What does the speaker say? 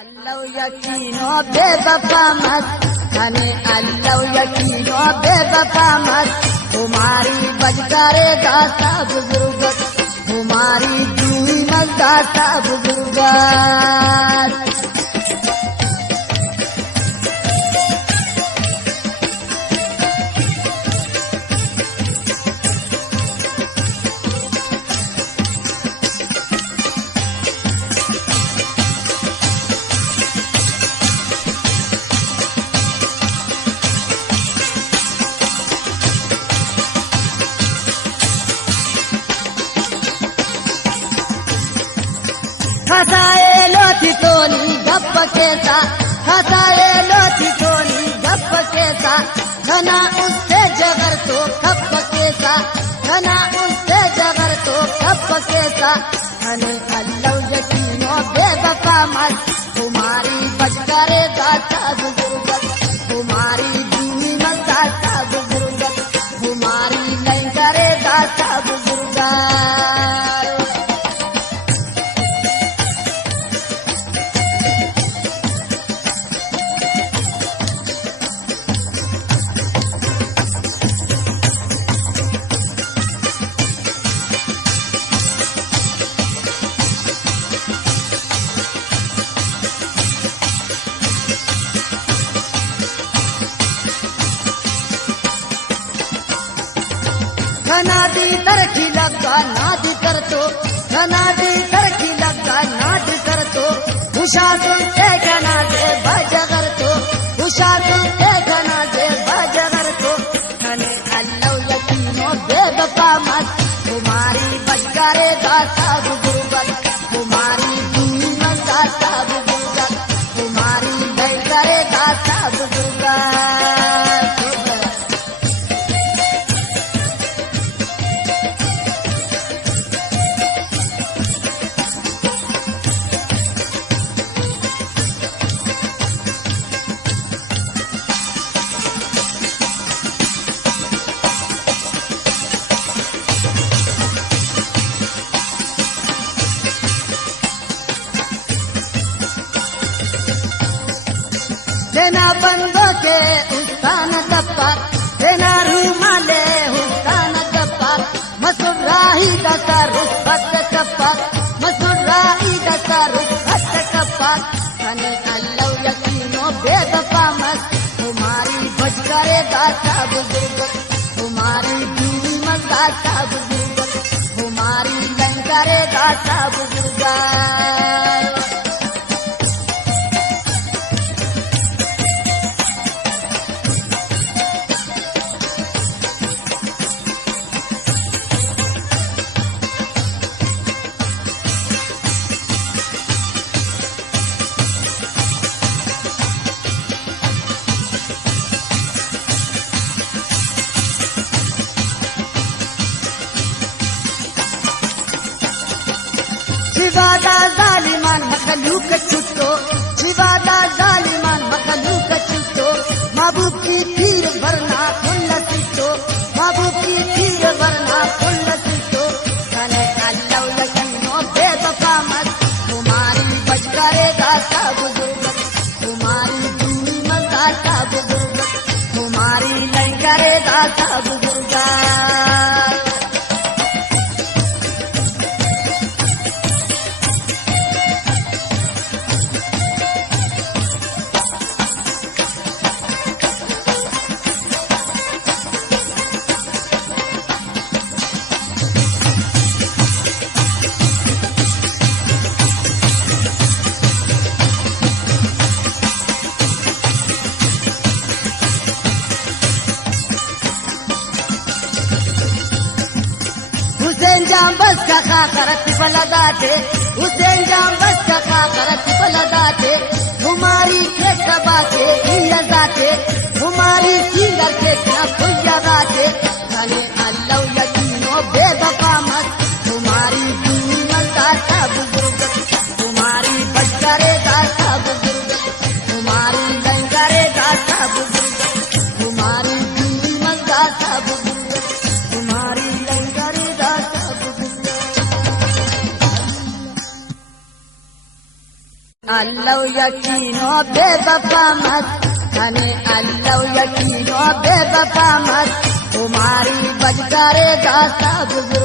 अल्लाह यकीनो बेवफा मत खाने अल्लाह यकीनो बेवफा मत तुम्हारी बज करेगा सब बुजुर्ग तुम्हारी दूरी मजदा सब बुजुर्ग खसाए लोथी तोनी गप केसा खसाए लोथी तोनी गप केसा घना उससे जगर तो खप केसा घना उससे जगर तो खप केसा अने अल्लाह यकीनो बेवफा मत तुम्हारी बज करेगा सब बुजुर्ग तुम्हारी दूरी मजदा सब बुजुर्ग तुम्हारी नहीं करेगा सब बुजुर्ग घनादी तरखी लगा नादी करतो घनादी तरखी लगा नादी करतो उषा सुनते घना दे बजगर तो उषा सुनते घना दे बजगर तो घने अल्लाह यकीनो बेवफा मत तुम्हारी बज करेगा सब बुजुर्ग तुम्हारी दूरी मजदा सब बुजुर्ग तुम्हारी नहीं करेगा सब बुजुर्ग देना बंदों के उस्तान दप्पर देना रूमाले उस्तान दप्पर मसुराही दसा रुस्बत कप्पर मसुराही दसा रुस्बत कप्पर खाने अल्लाह यकीनो बेवफा मत तुम्हारी बज करेगा सब बुजुर्ग तुम्हारी दूरी मजदा सब बुजुर्ग तुम्हारी नहीं करेगा सब बुजुर्ग शिवादा जालिमान मखलूक छुट्टो शिवादा जालिमान मखलूक छुट्टो महबूब की तीर भरना फुल सिट्टो महबूब की तीर भरना फुल सिट्टो खाने अल्लाह यकीनो बेवफा मत तुम्हारी बज करेगा सब बुजुर्ग तुम्हारी दूरी मजदा सब बुजुर्ग तुम्हारी नहीं करेगा सब बुजुर्ग हुसैन जाम बस का खाकरत बलदाते हुसैन जाम बस का खाकरत बलदाते हमारी के सबाते इजाते हमारी सीरत के क्या फुजगाते खाने अल्लाह यकीनो बेवफा मत तुम्हारी दूरी मजदा सब बुजुर्ग तुम्हारी बज करेगा सब बुजुर्ग तुम्हारी नहीं करेगा सब बुजुर्ग तुम्हारी दूरी मजदा सब बुजुर्ग तुम्हारी नहीं करेगा सब बुजुर्ग अल्लाह यकीनो बेवफा मत खाने, अल्लाह यकीनो बेवफा मत, तुम्हारी बज करेगा सब